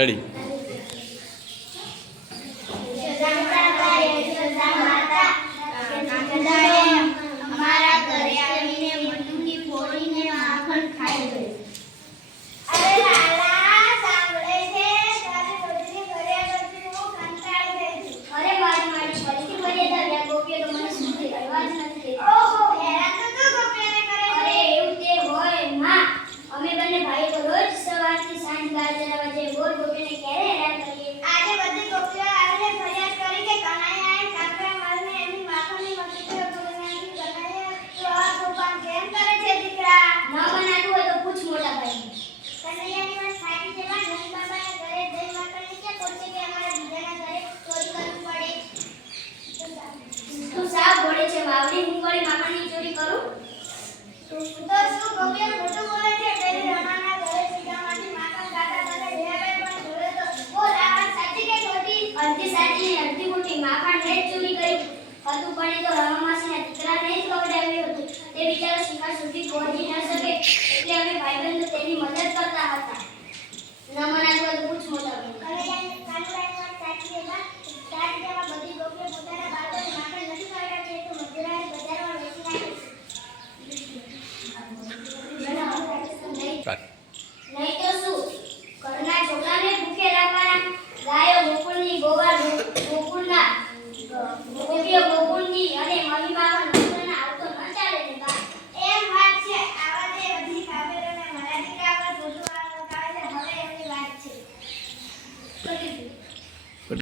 Ready અમારા ઘરે આવીને મંડુકી ફોડીને માખણ ખાઈ ગઈ. અરે લાલા સાંભળે છે તારી રોજની ઘરે કરતી હું કંટાળી ગઈ છું. અરે મારી ફરીથી ફરી આવ્યા ગોપીઓ તો મને સુધી કરવા જ નથી દેતી. ઓહો હેરાન તો તું ગોપીઓને કરે છે. અરે એવું તે હોય માં, અમે બંને ભાઈઓ તો રોજ સવારથી સાંજ ગાય ચરાવવા જઈએ. બોલ ગોપીઓને ક્યારે હેરાન કરીએ? આજે બધી ગોપીઓ આવીને ફરિયાદ કરી કે કનૈયાએ કાકરા મારને એની માખણની મટીઓ તોડનારી કનૈયા તો આ તોફાન કેમ કરે છે દીકરા? ન બનાતું હોય તો પૂછ મોટા ભાઈ. કનૈયાની વાત સાચી છે માં. નંદ બાબાના ઘરે દહીં માખણની કે પોતે કે અમારા બીજાના ઘરે ચોરી કરવી પડે? તું સાવ ભોળી છે વાવડી. હું વળી માખણની ચોરી કરું? તો શું ગોપીઓ ખોટું બોલે છે? તેરી રમાના ઘરે સીધામાંથી માખણ ખાતા બધા જેવા પણ જોડે તો બોલ આ વાત સાચી કે ખોટી? અડધી સાચી ને અડધી ખોટી. માખણ ને જ ચોરી કર્યું હતું પણ એ તો રમામાસીના દીકરાને જ ખવડાવ્યું હતું. તે બિચારો શિકાર સુધી પહોંચી ન શકે એટલે અમે ભાઈબંધો તેની મદદ કરતા હતા. ન મનાતું હોય તો પૂછ મોટા ભાઈ. કનૈયાની વાત સાચી છે બા. તારી જેવા બધી